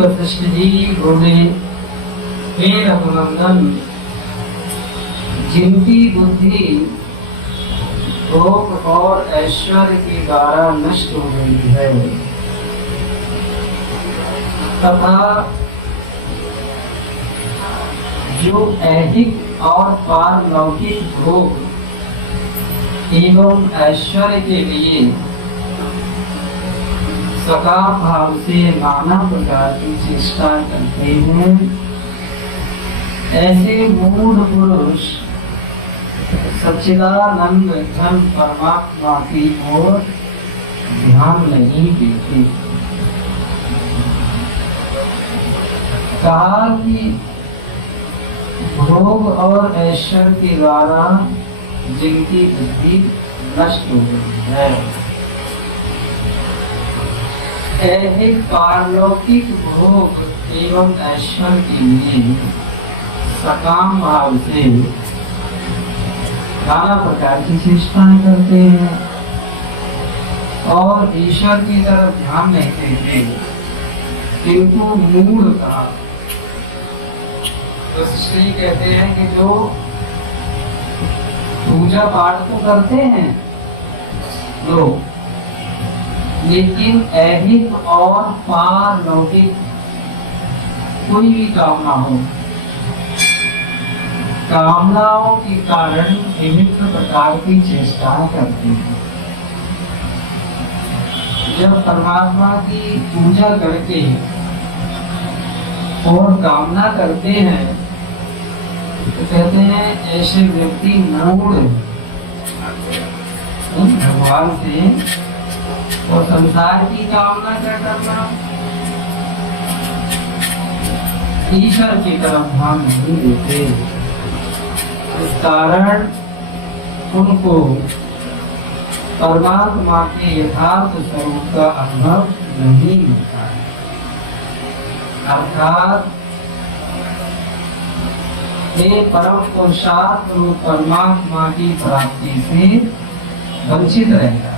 वशिष्ठ जी बोले, हे रघुनंदन, जिनकी बुद्धि भोग और ऐश्वर्य के द्वारा नष्ट हो गई है तथा जो ऐहिक और पारलौकिक भोग एवं ऐश्वर्य के लिए सका भाव से नाना प्रकार की चेष्टा करते हैं, ऐसे मूढ़ पुरुष सच्चिदानंद घन परमात्मा की ओर ध्यान नहीं देते। कहा कि भोग और ऐश्वर्य के द्वारा जिनकी बुद्धि नष्ट हो गई है, ऐहिक पारलौकिक भोग एवं ऐश्वर्य के लिए सकाम भाव से नाना प्रकार की चेष्टाएं करते हैं और ईश्वर की तरफ ध्यान नहीं देते, किंतु मूढ़ कहा। तो श्री कहते हैं कि जो पूजा पाठ तो करते हैं लोग, लेकिन ऐहिक और पारलौकिक कोई भी कामना हो, कामनाओं के कारण विभिन्न प्रकार की चेष्टाएं करते हैं। जब परमात्मा की पूजा करके और कामना करते हैं तो कहते हैं ऐसे व्यक्ति मूढ़ भगवान से और संसार की कामना क्या करना, ईश्वर की तरफ ध्यान नहीं देते। इस कारण उनको परमात्मा के यथार्थ स्वरूप का अनुभव नहीं मिलता है, अर्थात ये परम पुरुषार्थ रूप परमात्मा की प्राप्ति से वंचित रहेगा।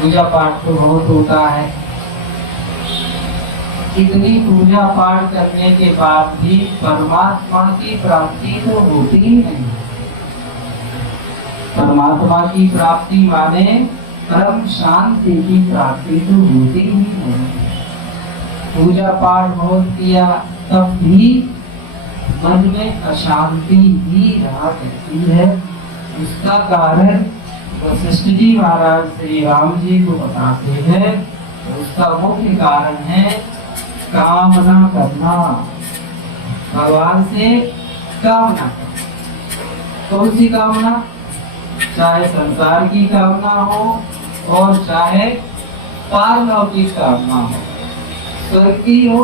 पूजा पाठ तो बहुत होता है, इतनी पूजा पाठ करने के बाद भी परमात्मा की प्राप्ति तो होती ही नहीं। परमात्मा की प्राप्ति माने परम शांति की प्राप्ति तो होती ही नहीं। पूजा पाठ बहुत किया तब भी मन में अशांति ही रहा करती है। इसका कारण वशिष्ठ जी महाराज श्री राम जी को बताते हैं। उसका मुख्य कारण है कामना करना, भगवान से कामना करना। कौन सी कामना? चाहे संसार की कामना हो और चाहे पारलौकिक कामना हो, स्वर्ग की हो।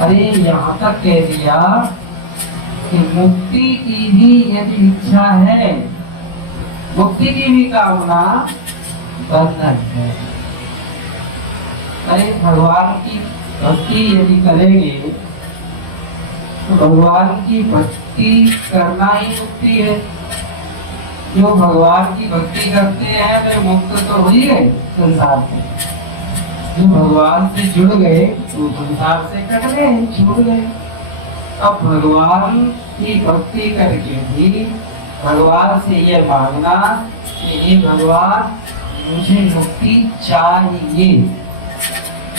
अरे यहाँ तक कह दिया कि मुक्ति की भी यदि इच्छा है, मुक्ति की भी कामना बंधन है। अरे भगवान की भक्ति यदि करेंगे तो भगवान की भक्ति करना ही मुक्ति है। जो भगवान की भक्ति करते हैं वे मुक्त तो हो ही गए संसार से। जो भगवान से जुड़ गए तो संसार से कट गए, छूट गए। अब भगवान की भक्ति करके भी भगवान से ये मांगना कि हे भगवान मुझे मुक्ति चाहिए।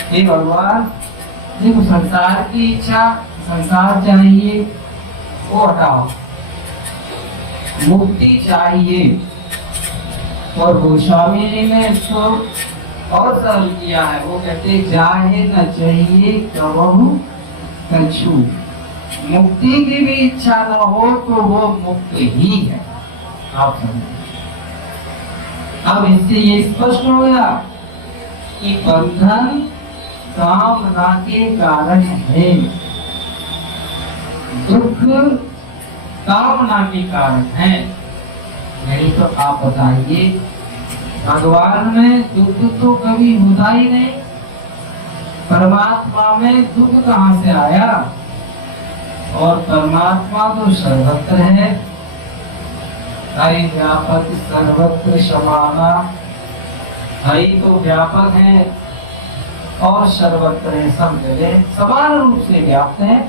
हे भगवान देखो संसार की इच्छा, संसार चाहिए वो हटाओ, मुक्ति चाहिए। और गोस्वामी जी ने इसको और सरल किया है। वो कहते जाहे न चाहिए कबहू कछु, मुक्ति की भी इच्छा न हो तो वो मुक्त ही है। आप समझे? अब इससे ये स्पष्ट हो गया कि बंधन कामना के कारण है, दुख कामना के कारण है। नहीं तो आप बताइए भगवान में दुख तो कभी होता ही नहीं, परमात्मा में दुख कहाँ से आया? और परमात्मा तो सर्वत्र है, हरि व्यापक सर्वत्र समाना। हरि तो व्यापक है और सर्वत्र है, सब जगह समान रूप से व्याप्त है।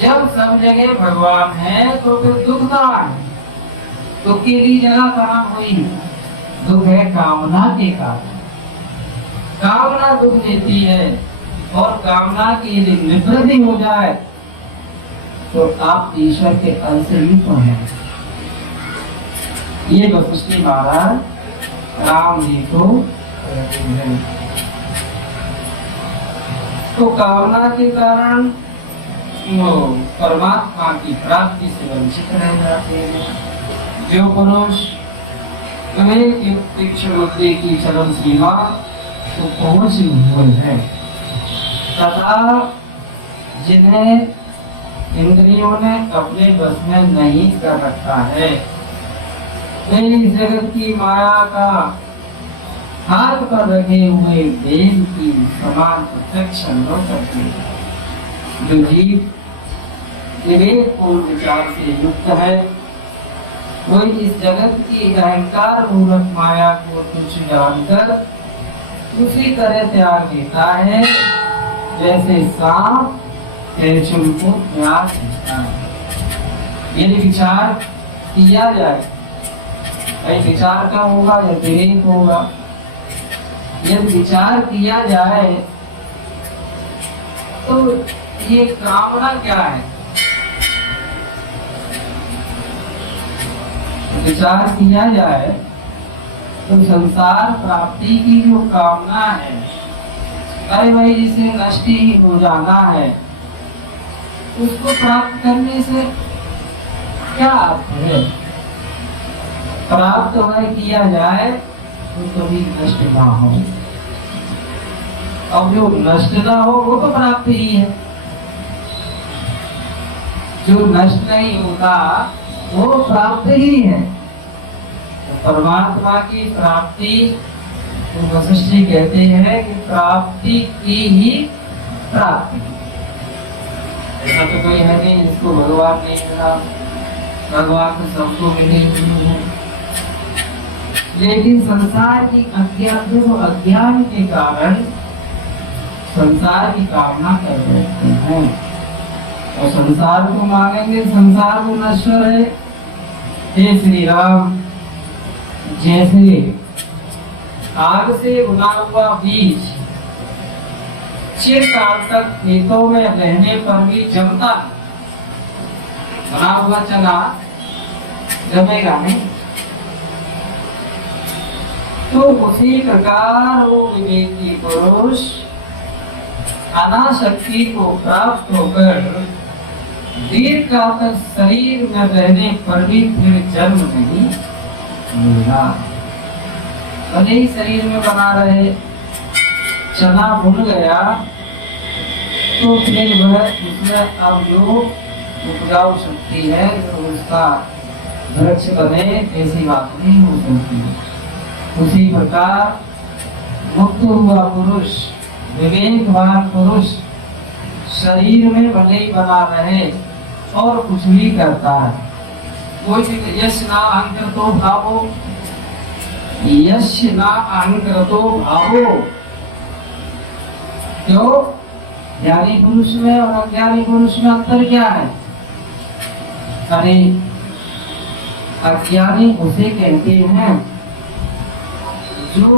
जब सब जगह भगवान है तो फिर दुख कहाँ है? दुख की लिए जगह कहाँ हुई? दुख है कामना के कारण। कामना दुख देती है और कामना की यदि निवृत्ति हो जाए तो आप ईश्वर के अंश ही तो हैं। ये वशिष्ठ महाराज राम जी को कहते हैं। तो कामना के कारण वो परमात्मा की प्राप्ति से वंचित रह जाते हैं। जो पुरुष तीक्ष्ण बुद्धि की चरम सीमा तो पहुंच हुए हैं तथा जिन्हें इंद्रियों ने अपने बस में नहीं कर रखा है, वे इस जगत की माया का हाथ पर रखे हुए देव की समान प्रत्यक्ष अनुभव करते हैं। जो जीव विवेकपूर्ण विचार से युक्त है वो इस जगत की अहंकार पूर्वक माया को तुच्छ जानकर उसी तरह त्याग देता है जैसे सांप कैंचुल को त्याग देता है। यदि विचार किया जाए, भाई विचार का होगा या विवेक होगा, यदि विचार किया जाए तो ये कामना क्या है? विचार किया जाए तो संसार प्राप्ति की जो कामना है, अरे भाई जिसे नष्ट ही हो जाना है, उसको प्राप्त करने से क्या अर्थ है? प्राप्त वह किया जाए तो कभी नष्ट ना हो, अब जो नष्ट ना हो वो तो प्राप्त ही है। जो नष्ट नहीं होता वो प्राप्त ही है। तो परमात्मा की प्राप्ति तो वशिष्ठ जी कहते हैं कि प्राप्ति की ही प्राप्ति। ऐसा तो कोई है नहीं जिसको भगवान नहीं मिला, भगवान तो सबको मिले हुए हैं। लेकिन संसार की अज्ञान के कारण संसार की कामना कर बैठते हैं और संसार को मानेंगे संसार को नश्वर है। हे श्री राम, जैसे आग से बुना हुआ बीज चिरकाल तक खेतों में रहने पर भी जमता, बना हुआ चना जमेगा नहीं। तो उसी प्रकार वो विवेकी पुरुष अनासक्ति को प्राप्त होकर दीर्घ काल तक शरीर में रहने पर भी फिर जन्म नहीं मिला। भले ही शरीर में बना रहे, चना भूल गया तो फिर वह इसमें अब जो उपजाऊ शक्ति है तो उसका वृक्ष बने, ऐसी बात नहीं हो सकती। उसी प्रकार मुक्त हुआ पुरुष, विवेकवान पुरुष शरीर में भले ही बना रहे और कुछ भी करता है, कोई यश ना अहंकृतो भावो, यश ना अहंकृतो भावो। क्यों? ज्ञानी पुरुष में और अज्ञानी पुरुष में अंतर क्या है? अरे अज्ञानी उसे कहते हैं जो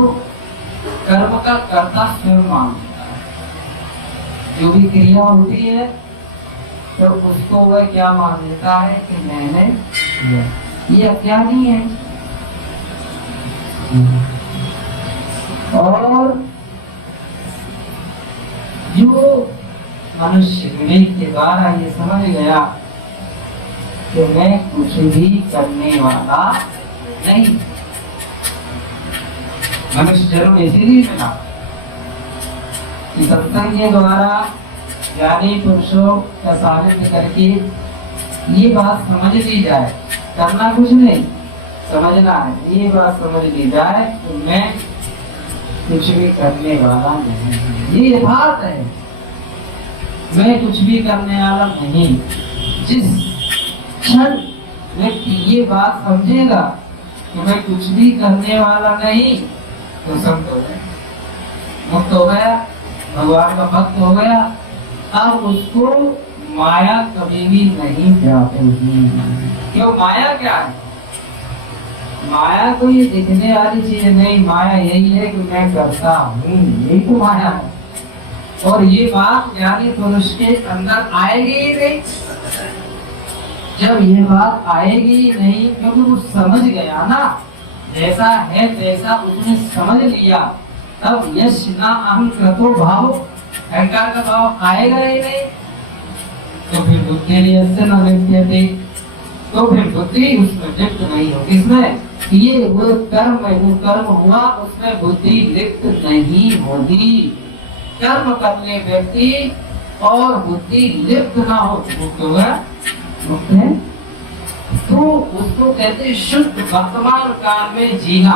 कर्म का कर्ता स्वयं मानता है। जो भी क्रिया होती है तो उसको वह क्या मान लेता है कि मैंने किया। ये अज्ञानी है। और जो मनुष्य विवेक के द्वारा ये समझ गया कि मैं कुछ भी करने वाला नहीं, मनुष्य जन्म इसीलिए मिला कि सत्संग के द्वारा ज्ञानी पुरुषों का सानिध्य करके ये बात समझ ली जाए, करना कुछ नहीं, समझना है। ये बात समझ ली जाए तो मैं कुछ भी करने वाला नहीं, ये बात है। मैं कुछ भी करने वाला नहीं। जिस क्षण व्यक्ति ये बात समझेगा कि मैं कुछ भी करने वाला नहीं तो संतोष है। मुक्त हो गया, भगवान का भक्त हो गया, अब उसको माया कभी भी नहीं व्यापेगी। क्यों? माया क्या है? माया तो ये दिखने वाली चीज नहीं, माया यही है कि मैं करता हूँ, यही तो माया है। और ये बात ज्ञानी पुरुष के अंदर आएगी ही नहीं। जब ये बात आएगी ही नहीं, क्योंकि वो समझ गया ना, जैसा है तैसा उसने समझ लिया, तब यश ना अहं कृतो भाव, अहंकार का भाव आएगा ही नहीं। तो फिर बुद्धि यस्य न लिप्यते, तो फिर बुद्धि उसमें लिप्त नहीं होगी। इसमें ये वो कर्म हुआ, उसमें बुद्धि लिप्त नहीं होगी। कर्म करने व्यक्ति और बुद्धि लिप्त ना हो, मुक्त होगा, मुक्त है। तो उसको कहते हैं शुद्ध वर्तमान काल में जीना।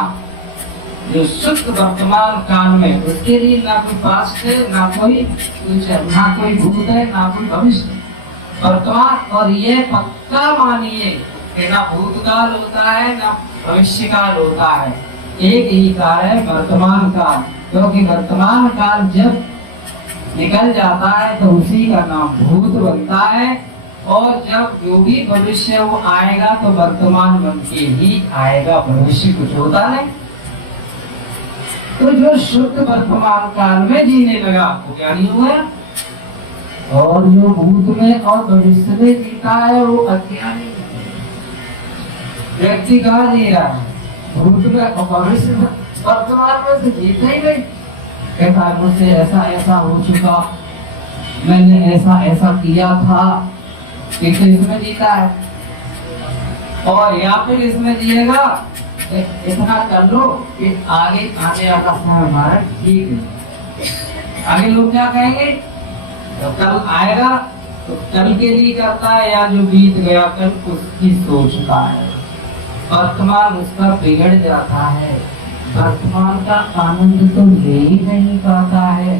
जो शुद्ध वर्तमान काल में, उसके लिए ना कोई पास्ट है, ना कोई फ्यूचर, ना कोई भूत है, ना कोई भविष्य, वर्तमान। और ये पक्का मानिए कि ना भूतकाल होता है ना भविष्य काल होता है, एक ही काल है, वर्तमान काल। क्योंकि वर्तमान काल जब निकल जाता है तो उसी का नाम भूत बनता है, और जब जो भी भविष्य वो आएगा तो वर्तमान बन के ही आएगा, भविष्य कुछ होता नहीं। तो जो शुद्ध वर्तमान काल में जीने लगा वो ज्ञानी हुआ, और जो भूत में और भविष्य में जीता है वो अज्ञानी। व्यक्ति कहाँ जी रहा है? भूत में और भविष्य में, वर्तमान में से जीता ही नहीं। कहता है मुझसे ऐसा ऐसा हो चुका, मैंने ऐसा ऐसा किया था, किसी इसमें जीता है। और या फिर इसमें जिएगा, इतना कर लो कि आगे आने वाला समय हमारा ठीक है। आगे लोग क्या कहेंगे? तो कल आएगा तो कल के लिए करता है, या जो बीत गया कल उसकी सोचता है। वर्तमान उसका बिगड़ जाता है, वर्तमान का आनंद तो ले ही नहीं पाता है,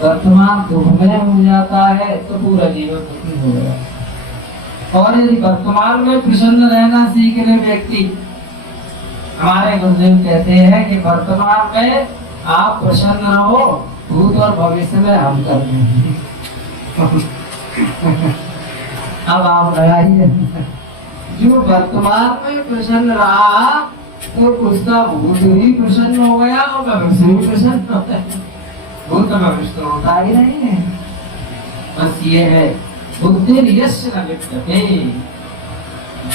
वर्तमान दुखमय हो जाता है, तो पूरा जीवन दुखी हो गया। और यदि वर्तमान में प्रसन्न रहना सीख ले व्यक्ति, हमारे गुरुदेव कहते हैं कि वर्तमान में आप प्रसन्न रहो, भूत और भविष्य में हम कर देंगे। अब आप लगाइए, जो वर्तमान में प्रसन्न रहा तो उसका भूत भी प्रसन्न हो गया और भविष्य भी प्रसन्न होता है। भूत भविष्य तो होता ही नहीं है। बस ये है बुद्धि यस्य न लिप्यते।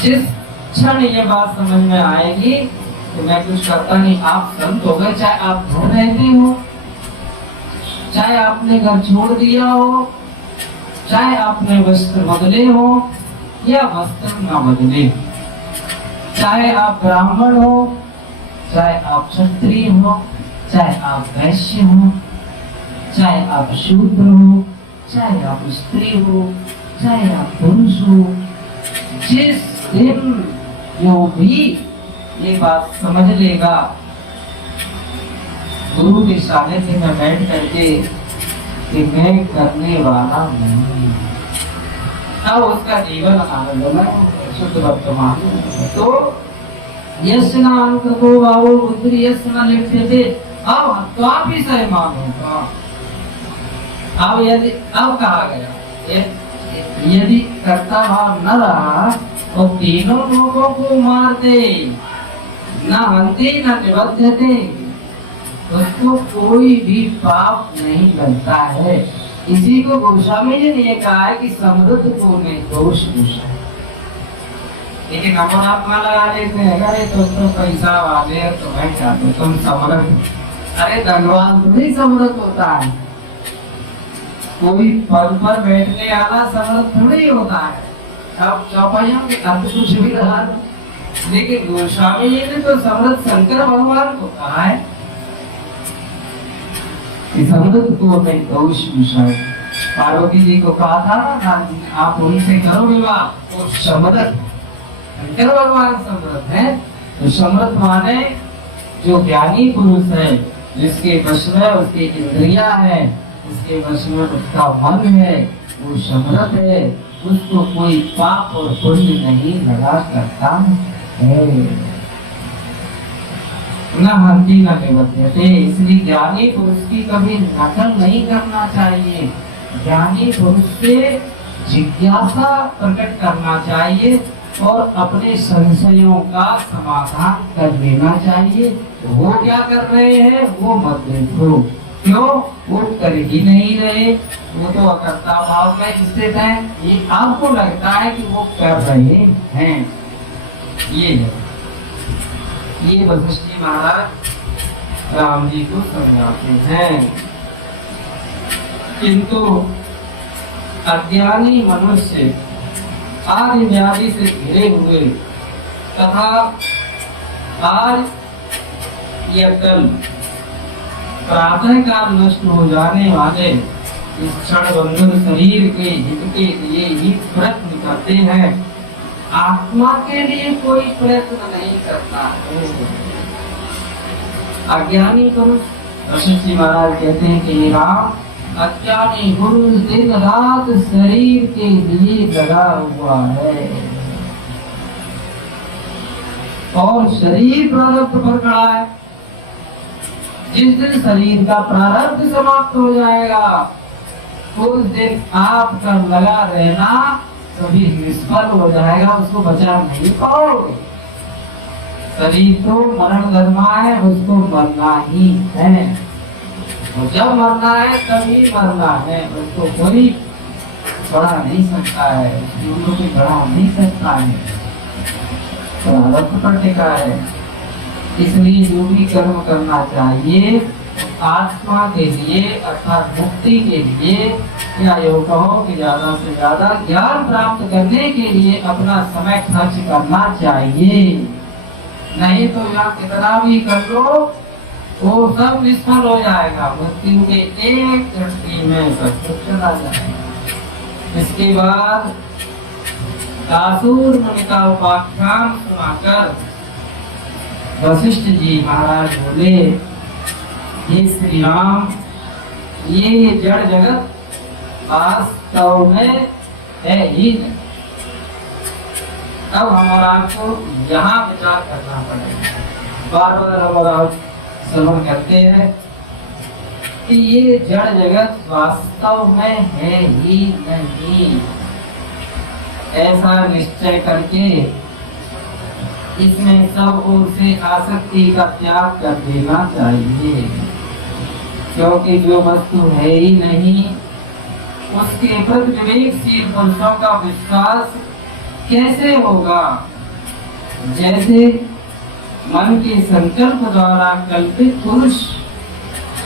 जिस क्षण ये बात समझ में आएगी तो मैं कुछ करता नहीं, आप संत हो गए, चाहे आप ढूंढ रहते हो, चाहे आपने घर छोड़ दिया हो, चाहे आपने वस्त्र बदले हो या वस्त्र न बदले, चाहे आप ब्राह्मण हो, चाहे आप क्षत्रिय हो, चाहे आप वैश्य हो, चाहे आप शूद्र हो, चाहे आप स्त्री हो, चाहे आप पुरुष हो, जिस दिन जो भी ये बात समझ लेगा, गुरु के सानिध्य में बैठ करके कि मैं करने वाला नहीं, अब उसका जीवन आनंदमय शुद्ध वर्तमान। तो यस्य न अहं कृतो भावो बुद्धि यस्य न लिप्यते। अब तो आप ही सही मानो। अब यदि अब कहा गया यदि कर्ता भाव न रहा तो तीनों लोगों को मार दे, न हंति न निबद्धते, उसको कोई भी पाप नहीं लगता है। इसी को गोस्वामी जी ने कहा है कि समृद्ध को नहीं दोष दूषण। लेकिन अपन आत्मा लगा लेते हैं, अरे तो पैसा वाले तो मैं चाहते तुम समृद्ध। अरे धनवान तो नहीं समृद्ध होता है, कोई पद पर बैठने वाला समृद्ध थोड़ी होता है। अब चौपाइयों के अर्थ कुछ भी रहा, लेकिन गोस्वामी जी ने तो समृद्ध शंकर भगवान को कहा है समृद्ध को नहीं दोष दूषण। पार्वती जी को कहा था ना, आप उनसे करो विवाह, तो समृद्ध शंकर भगवान समृद्ध है। तो समृद्ध माने जो ज्ञानी पुरुष है, जिसके वश में उसकी इंद्रियां है, जिसके वश में उसका मन है, वो समृद्ध है। उसको कोई पाप और पुण्य नहीं लगा करता है। न हंति न निबध्यते। इसलिए ज्ञानी पुरुष की कभी नकल नहीं करना चाहिए। ज्ञानी पुरुष से जिज्ञासा प्रकट करना चाहिए और अपने संशयों का समाधान कर लेना चाहिए। वो क्या कर रहे हैं वो मत देखो, क्यों? वो कर ही नहीं रहे, वो तो अकर्ता भाव में स्थित है। ये आपको लगता है कि वो कर रहे हैं। ये वशिष्ठ जी महाराज राम जी को समझाते हैं। किंतु अज्ञानी मनुष्य आदि व्याधि से घिरे हुए तथा आज या कल प्रातः काल नष्ट हो जाने वाले इस क्षण बंधन शरीर के हित के लिए ही प्रयत्न करते हैं, आत्मा के लिए कोई प्रयत्न नहीं करता है। अज्ञानी पुरुष वशिष्ठ जी महाराज कहते हैं कि राम, अज्ञानी पुरुष दिन रात शरीर के लिए लगा हुआ है और शरीर प्रारब्ध पर खड़ा है। जिस दिन शरीर का प्रारब्ध समाप्त हो जाएगा उस दिन आपका लगा रहना कभी निष्फल हो जाएगा, उसको बचा नहीं पाओगे। शरीर तो मरण धर्मा है, उसको मरना ही है और जब मरना है तभी मरना है, उसको कोई बढ़ा नहीं सकता है, उसको कोई बढ़ा नहीं सकता है, प्रारब्ध पर टिका है। इसलिए जो भी कर्म करना चाहिए आत्मा के लिए अर्थात मुक्ति के लिए, या योग कहो कि ज्यादा से ज्यादा ज्ञान प्राप्त करने के लिए अपना समय खर्च करना चाहिए। नहीं तो यहाँ कितना भी कर लो वो सब निष्फल हो जाएगा, मृत्यु के एक झटके में सब कुछ चला जाएगा। इसके बाद दासूर मुनि का उपाख्यान सुनाकर वशिष्ठ जी महाराज बोले, ये श्री राम, ये जड़ जगत वास्तव में है ही नहीं। अब हमारा आपको यहाँ विचार करना पड़ेगा। बार बार हमारा श्रवण करते हैं कि ये जड़ जगत वास्तव में है ही नहीं, ऐसा निश्चय करके इसमें सब ओर से आसक्ति का त्याग कर देना चाहिए। क्योंकि जो वस्तु है ही नहीं उसके प्रति विवेकशील पुरुषों का विश्वास कैसे होगा? जैसे मन के संकल्प द्वारा कल्पित पुरुष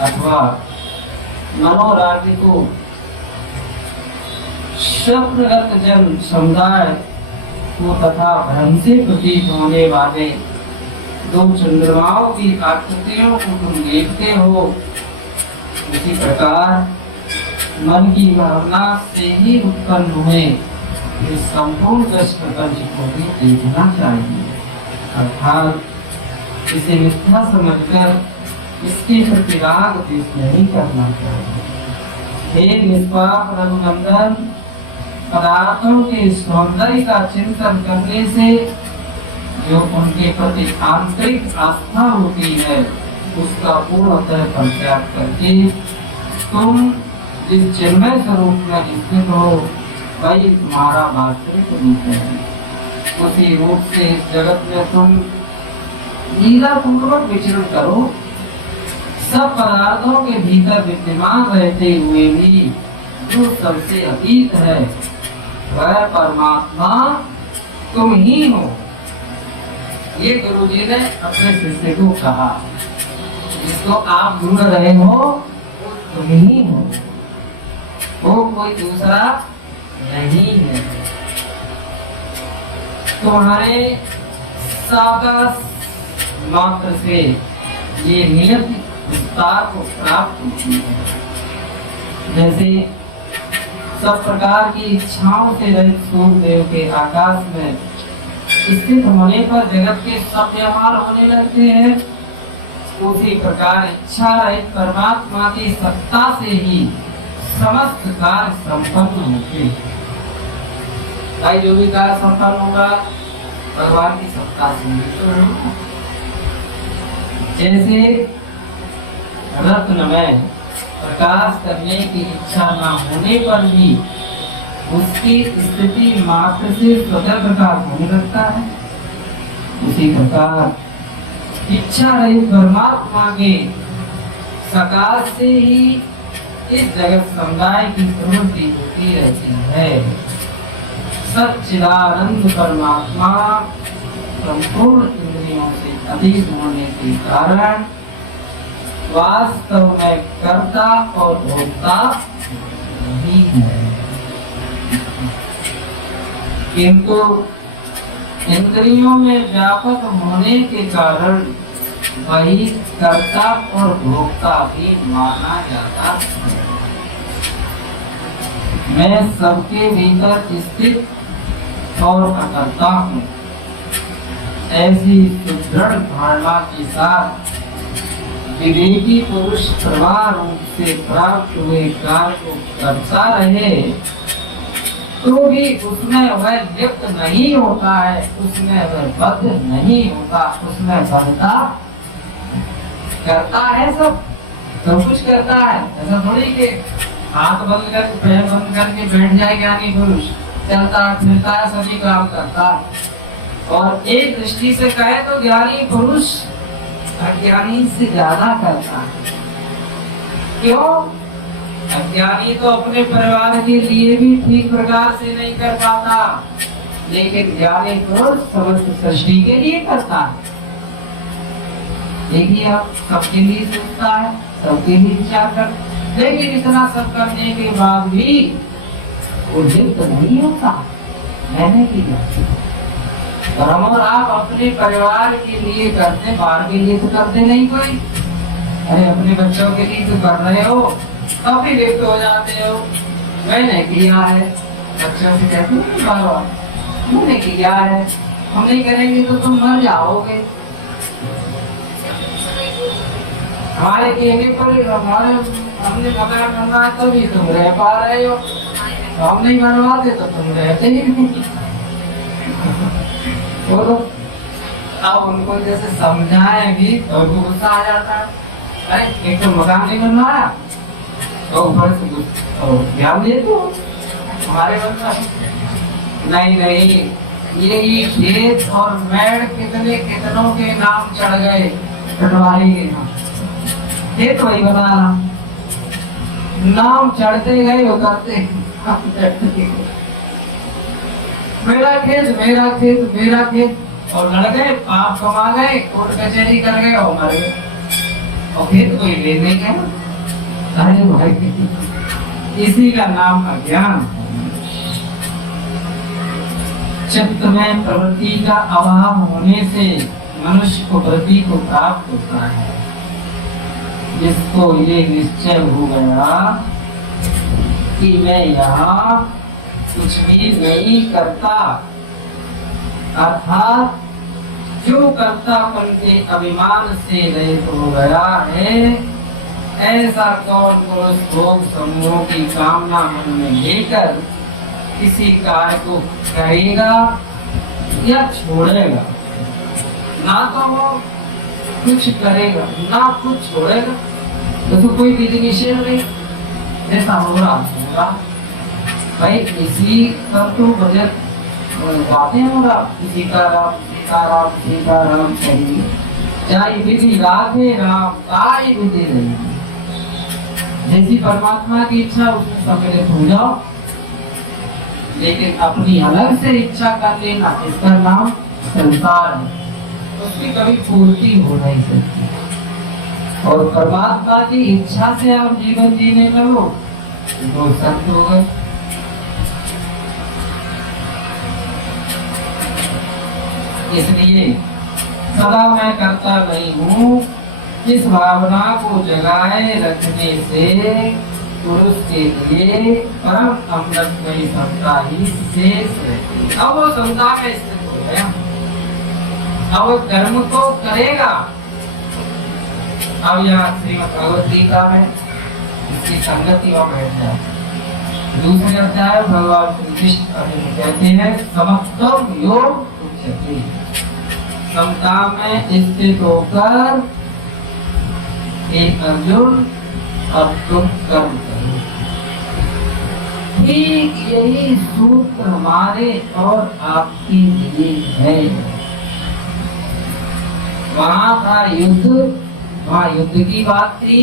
अथवा मनोराज्य को स्वप्नगत जन समुदाय को तथा भ्रम से प्रतीत होने वाले दो चंद्रमाओं की आकृतियों को तुम देखते हो, उसी प्रकार मन की भावना से ही उत्पन्न हुए इस संपूर्ण दस प्रपंच को भी देखना चाहिए, अर्थात इसे मिथ्या समझकर इसके प्रति राग द्वेष नहीं करना चाहिए। हे निष्पाप रघुनंदन, पदार्थों के सौंदर्य का चिंतन करने से जो उनके प्रति आंतरिक आस्था होती है उसका पूर्णतः परित्याग करके तुम जिस चिन्मय स्वरूप में स्थित हो वही तुम्हारा वास्तविक रूप है। उसी रूप से इस जगत में तुम लीला पूर्वक विचरण करो। सब पदार्थों के भीतर विद्यमान रहते हुए भी जो सबसे अतीत है वह परमात्मा तुम ही हो। ये गुरु जी ने अपने शिष्य को कहा, जिसको आप ढूंढ रहे हो वो तुम ही हो, वो कोई दूसरा नहीं है। तुम्हारे सावकाश मात्र से ये नियत विस्तार को प्राप्त होती है। जैसे सब प्रकार की इच्छाओं से रहित सूर्यदेव के आकाश में स्थित होने पर जगत के सब व्यवहार होने लगते हैं, उसी प्रकार इच्छा रहित परमात्मा की सत्ता से ही समस्त कार्य संपन्न होते हैं। भाई जो भी कार्य संपन्न होगा भगवान की सत्ता से। जैसे रत्न में प्रकाश करने की इच्छा न होने पर भी उसकी स्थिति मात्र से स्वतः प्रकाश होने लगता है, उसी प्रकार इच्छा रहित परमात्मा के सकाश से ही इस जगत समुदाय की प्रवृत्ति होती रहती है। सच्चिदानंद परमात्मा संपूर्ण इंद्रियों से अतीत होने के कारण वास्तव में कर्ता और भोक्ता नहीं है, किंतु इंद्रियों में व्यापक होने के कारण वही कर्ता और भोक्ता भी माना जाता है। मैं सबके भीतर स्थित और अकर्ता हूँ, ऐसी सुदृढ़ धारणा के साथ विवेकी पुरुष प्रवाह रूप से प्राप्त हुए कार्य को करता रहे तो भी उसमें वह लिप्त नहीं होता है, उसमें वह बद्ध नहीं होता, उसमें बद्धता करता है, सब कुछ करता है। ऐसा थोड़ी कि हाथ बंद कर पैर बंद करके बैठ जाए ज्ञानी पुरुष, चलता फिरता है, सभी काम करता है। और एक दृष्टि से कहे तो ज्ञानी पुरुष अज्ञानी से ज्यादा करता है। क्यों? अज्ञानी तो अपने परिवार के लिए भी ठीक प्रकार से नहीं कर पाता, लेकिन ज्ञानी पुरुष समस्त सृष्टि के लिए करता है। देखिए आप, सबके लिए सोचता है, सबके लिए विचार कर, लेकिन इतना सब करने के बाद भी वो लिप्त नहीं होता। मैंने किया, हम और आप अपने परिवार के लिए करते, बाहर के लिए तो करते नहीं कोई। अरे अपने बच्चों के लिए तो कर रहे हो, तब भी लिप्त हो जाते हो, मैंने किया है। बच्चों से कहते हैं बार बार, मैंने किया है, हम नहीं करेंगे तो तुम मर जाओगे। हमारे कहने पर हमने मकान बनवाया तभी तुम रह पा रहे हो, हम नहीं बनवाते तो तुम रहते ही नहीं। बोलो, अब उनको जैसे समझाए भी तो उनको गुस्सा आ जाता है। अरे एक तो मकान नहीं बनवाया तो ऊपर से ध्यान दे दो हमारे बनवा। नहीं नहीं, ये खेत और मेड़ कितनों के नाम चढ़ गए, पटवारी के नाम, खेत वही बनाना, नाम चढ़ते गए उतरते, मेरा खेत मेरा खेत मेरा खेत, और लड़ गए, पाप कमा गए, कोर्ट कचहरी कर गए और मर गए, और खेत कोई लेने गए। अरे भाई, इसी का नाम अज्ञान। चित्त में प्रवृत्ति का अभाव होने से मनुष्य को वृत्ति को प्राप्त होता है, जिसको ये निश्चय हो गया कि मैं यहाँ कुछ भी नहीं करता, अर्थात जो कर्तापन के अभिमान से रहित हो गया है, ऐसा कौन पुरुष भोग समूहों की कामना मन में लेकर किसी कार्य को करेगा या छोड़ेगा? ना तो वो कुछ करेगा ना कुछ छोड़ेगा, तो कोई विधि निषेध नहीं। ऐसा हो रहा होगा भाई, इसी पर तो बजट बातें हो रहा, सीताराम सीताराम सीताराम करिए, चाहे विधि राधे राम, ताई विधि नहीं। जैसी परमात्मा की इच्छा उसमें सम्मिलित हो जाओ, लेकिन अपनी अलग से इच्छा कर लेना, इसका नाम संसार है, उसकी कभी पूर्ति हो नहीं सकती। और परमात्मा की इच्छा से आप जीवन जीने लगो तो संत हो गए। इसलिए सदा मैं करता नहीं हूँ, इस भावना को जगाए रखने से पुरुष के लिए परम अमृत में समता ही शेष रहती। अब वो समता में स्थित हो गया, अब वो कर्म तो करेगा। अब यहाँ श्रीमद् भगवद गीता में इसकी संगति और बैठ जाए। दूसरे अध्याय भगवान श्री कृष्ण अर्जुन कहते हैं, समत्वम योग उच्यते, समता में स्थित होकर हे अर्जुन अब तुम कर्म करो। ठीक यही सूत्र हमारे और आपके लिए है। वहां था युद्ध, वहां युद्ध की बात थी,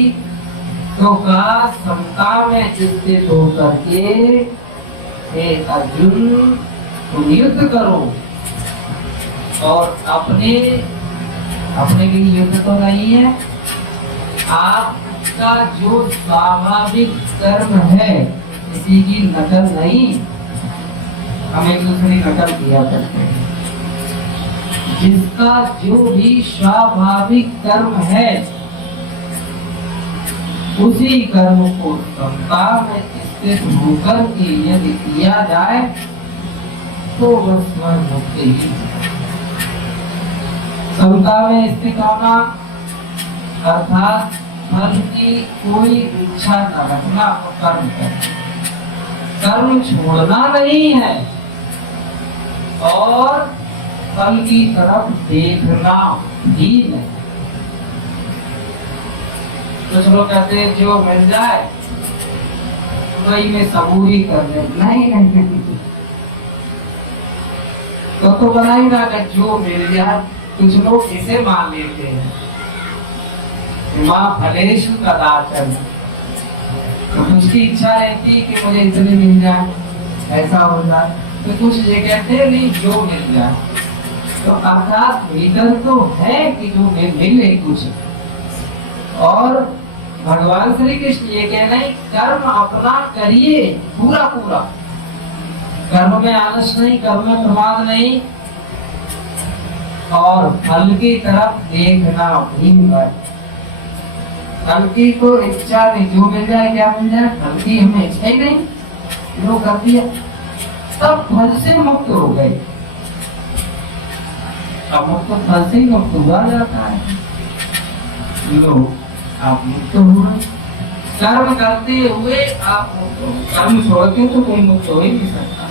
तो कहा समता में स्थित होकर के हे अर्जुन तुम युद्ध करो। और अपने लिए युद्ध तो नहीं है, आपका जो स्वाभाविक कर्म है, किसी की नकल नहीं। हम एक दूसरे की नकल किया करते हैं। जिसका जो भी स्वाभाविक कर्म है, उसी कर्म को समता में स्थित होकर के यदि किया जाए तो वह स्वयं मुक्ति ही। समता में स्थित होना अर्थात फल की कोई इच्छा न रखना और कर्म करना। कर्म छोड़ना नहीं है और फल की तरफ देखना भी नहीं। कुछ लोग कहते हैं जो मिल जाए वही में सबूरी कर ले। नहीं तो बनाई ना कि जो मिल जाए। कुछ लोग इसे मान लेते हैं माँ फलेशु कदाचन, तो उसकी इच्छा रहती कि मुझे इतने मिल जाए, ऐसा हो जाए। तो कुछ ये कहते हैं नहीं जो मिल जाए, तो अर्थात भीतर तो है कि जो मिले कुछ। और भगवान श्री कृष्ण ये कह रहे हैं कर्म अपना करिए पूरा पूरा, कर्म में आलस नहीं, कर्म में प्रमाद नहीं, और फल की तरफ देखना भी मत। फल की को इच्छा नहीं, जो मिल जाए क्या मिल जाए, फल की हमें इच्छा ही नहीं, जो कर दिया तब फल से मुक्त हो गए। अब मुक्त फल से ही मुक्त हुआ जाता है। लो आप मुक्त हुए, कर्म करते हुए आप मुक्त हो। कर्म छोड़ के तो कोई मुक्त हो ही नहीं सकता।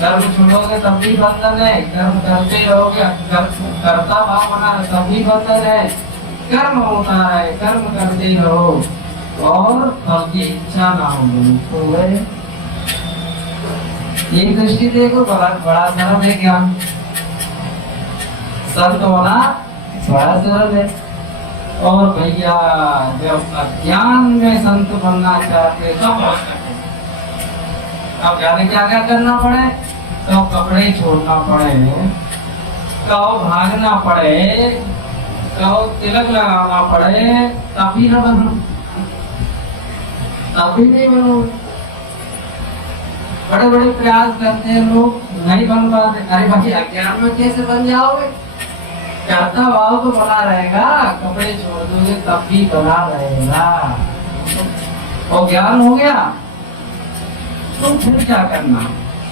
कर्म छोड़ोगे तब भी बंधन है, कर्म करते रहोगे करता भाव बना तब भी बंधन है। कर्म होता है, कर्म करते रहो और फल की इच्छा ना हो तो है। एक दृष्टि देखो बड़ा सरल है ज्ञान, संत होना बड़ा सरल है। और भैया जब अज्ञान में संत बनना चाहते तो अब जाने क्या क्या करना पड़े, तो कपड़े छोड़ना पड़े, तो भागना पड़े, तो तिलक लगाना पड़े, तभी न बनो, तभी नहीं बनो। बड़े बड़े प्रयास करते हैं लोग, नहीं बन पाते। अरे भाई अज्ञान में कैसे बन जाओगे? करता भाव तो बना रहेगा, कपड़े छोड़ दोगे तब भी बना रहेगा। और ज्ञान हो गया तो फिर क्या करना?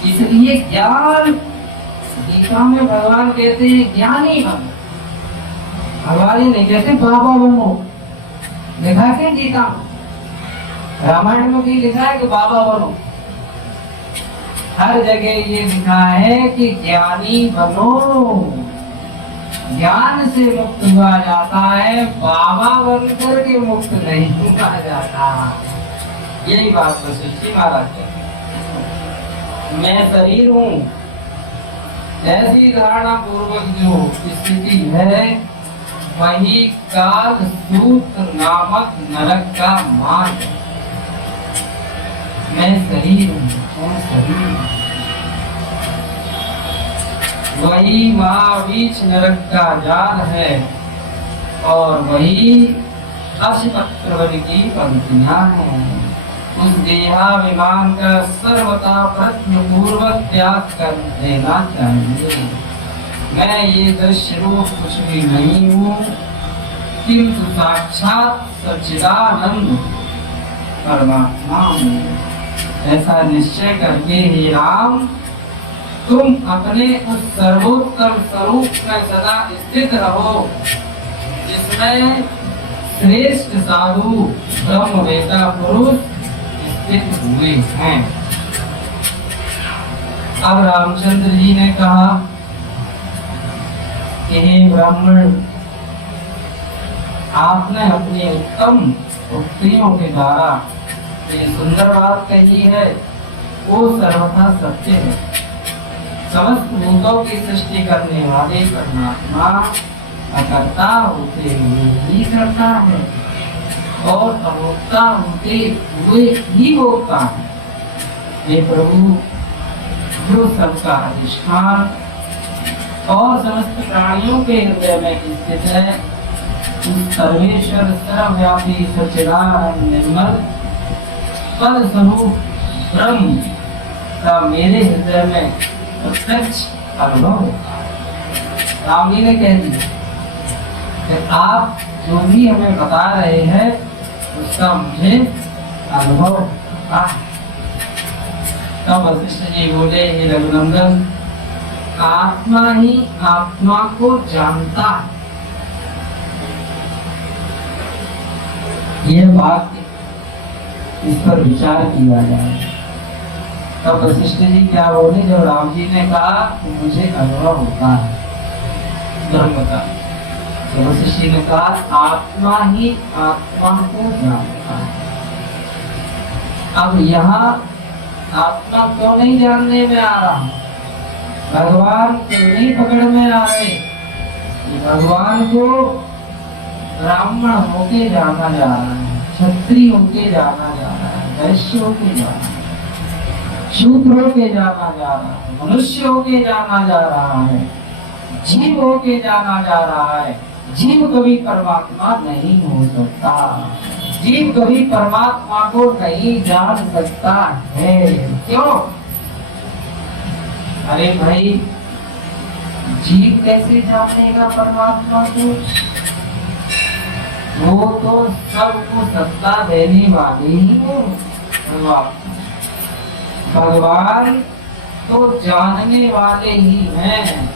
इसलिए ज्ञान, गीता में भगवान कहते हैं ज्ञानी बनो। भगवान ही नहीं कहते बाबा बनो, लिखा है गीता में, रामायण में भी लिखा है कि बाबा बनो। हर जगह ये लिखा है कि ज्ञानी बनो। ज्ञान से मुक्त हुआ जाता है, बाबा बनकर के मुक्त नहीं हुआ जाता। यही बात वशिष्ठ महाराज कहते, मैं शरीर हूँ, ऐसी धारणा पूर्वक जो स्थिति है वही काल सूत्र नामक नरक का मार्ग। मैं शरीर हूँ, मैं शरीर हूँ, वही महावीच नरक का जाल है और वही अश्वत्थवन की पंक्तियां हैं। उस देहाभिमान का सर्वथा प्रश्न पूर्वक त्याग कर देना चाहिए। मैं ये दृश्य रूप कुछ भी नहीं हूँ, किंतु साक्षात सच्चिदानंद परमात्मा हूँ। ऐसा निश्चय करके हे राम तुम अपने उस सर्वोत्तम स्वरूप में सदा स्थित रहो जिसमें श्रेष्ठ साधु ब्रह्मवेता पुरुष स्थित हुए हैं। अब रामचंद्र जी ने कहा कि हे ब्राह्मण, आपने अपनी उत्तम उक्तियों के द्वारा ये सुंदर बात कही है, वो सर्वथा सत्य है। समस्त भूतों की सृष्टि करने वाले परमात्मा अकर्ता होते हुए ही करता है और अभोक्ता होते हुए ही भोगता है। ये प्रभु जो सबका अधिष्ठान और समस्त प्राणियों के हृदय में स्थित है, उस सर्वेश्वर सर्वव्यापी सच्चिदानंद निर्मल पद स्वरूप ब्रह्म का मेरे हृदय में प्रत्यक्ष अनुभव होता है। राम जी ने कह दिया कि आप जो भी हमें बता रहे हैं उसका मुझे अनुभव होता है। तब वशिष्ठ जी बोले, हे रघुनंदन, आत्मा ही आत्मा को जानता है। यह बात इस पर विचार किया जाए। तब वशिष्ठ जी क्या बोले, जब राम जी ने कहा मुझे अनुभव होता है ब्रह्म का, तो वशिष्ठ जी ने कहा आत्मा ही आत्मा को जानता है। अब यहाँ आत्मा क्यों नहीं जानने में आ रहा, भगवान क्यों नहीं पकड़ में आ रहे? भगवान को ब्राह्मण होके जाना जा रहा है, क्षत्रिय होके जाना जा रहा है, वैश्य होके जाना है, शूद्र होके जाना जा रहा है, मनुष्य होके जाना जा रहा है, जीव होके जाना जा रहा है। जीव कभी परमात्मा नहीं हो सकता, जीव कभी परमात्मा को नहीं जान सकता है। क्यों? अरे भाई, जीव कैसे जानेगा परमात्मा को? वो तो सबको सत्ता देने वाले ही है। भगवान तो जानने वाले ही हैं,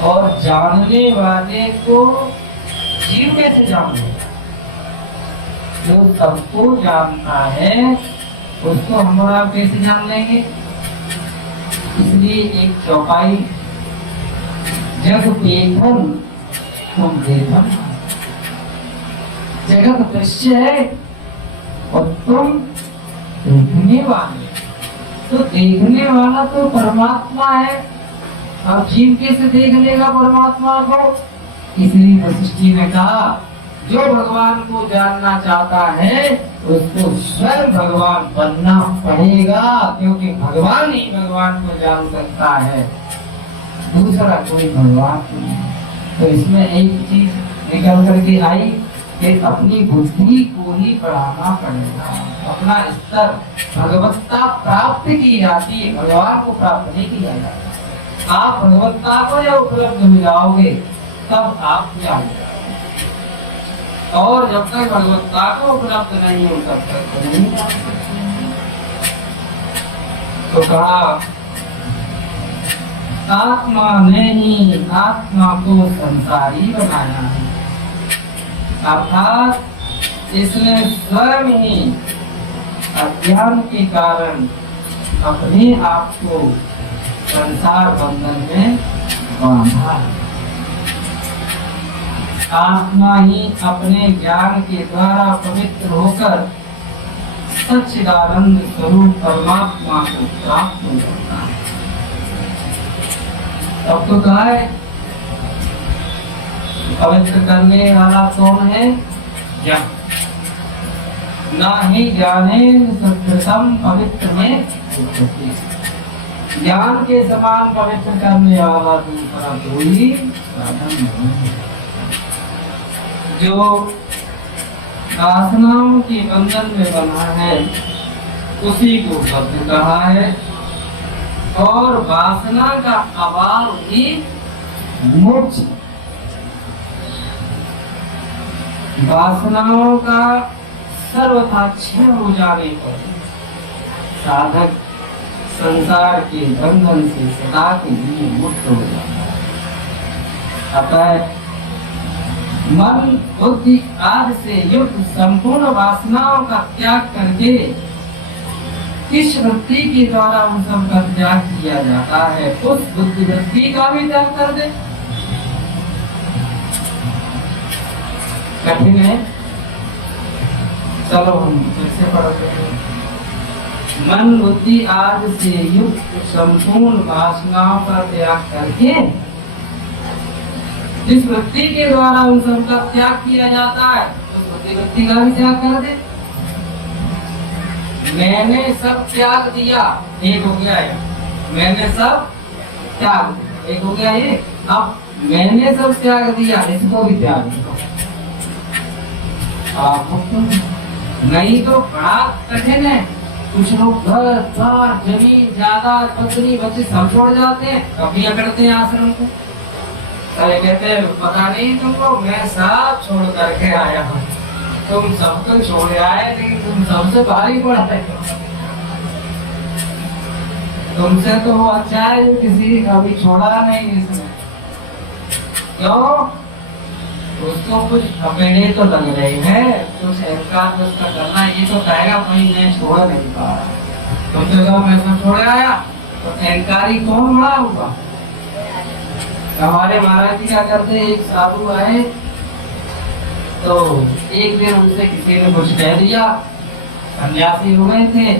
और जानने वाले को जीव कैसे जाने? जो सबको जानता है उसको हम और आप कैसे जान लेंगे? इसलिए एक चौपाई, जग पेखन तुम देखन, जगत दृश्य है और तुम देखने वाले। तो देखने वाला तो परमात्मा है, अब जीव कैसे देख लेगा परमात्मा को? इसलिए वशिष्ठ जी ने कहा जो भगवान को जानना चाहता है उसको स्वयं भगवान बनना पड़ेगा, क्योंकि भगवान ही भगवान को जान सकता है, दूसरा कोई भगवान नहीं। तो इसमें एक चीज निकल करके आई कि अपनी बुद्धि को ही बढ़ाना पड़ेगा, अपना स्तर भगवत्ता प्राप्त की जाती है, भगवान को प्राप्त नहीं किया जाता। आप भगवत्ता को जब उपलब्ध हो जाओगे तब आप जाओगे, और जब तक भगवत्ता को उपलब्ध नहीं हो तब तक नहीं जा सकते। तो कहा आत्मा ने ही आत्मा को संसारी बनाया है, अर्थात इसने स्वयं ही अज्ञान के कारण अपने आप को संसार बंधन में बांधा है। आत्मा ही अपने ज्ञान के द्वारा पवित्र होकर सच्चिदानंद स्वरूप परमात्मा को प्राप्त हो जाता है। अब तो कहा है पवित्र करने वाला कौन है? ज्ञान। ना ही जाने सत्कृतम पवित्र में, ज्ञान के समान पवित्र करने वाला दूसरा कोई साधन नहीं। जो वासनाओं के बंधन में बना है उसी को बद्ध कहा है, और वासना का अभाव ही मोक्ष। वासनाओं का सर्वथा क्षय हो जाने पर साधक संसार के बंधन से सदा के लिए मुक्त हो जाता है। अतः मन बुद्धि आदि से युक्त संपूर्ण वासनाओं का त्याग करके किस वृत्ति के द्वारा उन सब का त्याग किया जाता है, उस बुद्धि वृत्ति का भी त्याग कर दे। कठिन है। चलो हम कैसे पढ़ते हैं। मन बुद्धि आदि से युक्त संपूर्ण वासनाओं का त्याग करके जिस वृत्ति के द्वारा उन सबका त्याग किया जाता है उस वृत्ति का भी त्याग कर दे। मैंने सब त्याग दिया, एक हो गया है। मैंने सब त्याग, एक हो गया ये। अब मैंने सब त्याग दिया, इसको भी त्याग दो। नहीं तो बड़ा कठिन है। कुछ लोग घर द्वार जमीन जायदाद पत्नी बच्चे सब छोड़ जाते हैं, कभी अकड़ते हैं आश्रम को। अरे कहते हैं पता नहीं तुमको, मैं सब छोड़ करके आया हूँ। तुम सब तो छोड़ आए लेकिन तुम सबसे भारी पड़ रहे हो। तुमसे तो वो अच्छा है जो किसी का भी छोड़ा नहीं इसने। क्यों? उसको कुछ अपेड़े तो लग रहे हैं, कुछ अहंकार उसका करना, ये तो कहेगा भाई मैं छोड़ नहीं पा रहा। तुमसे कहो मैं सब छोड़ आया, तो अहंकारी कौन बड़ा होगा? हमारे महाराज जी क्या करते, एक साधु आए तो एक दिन उनसे किसी ने कुछ कह दिया, सन्यासी हो गए थे,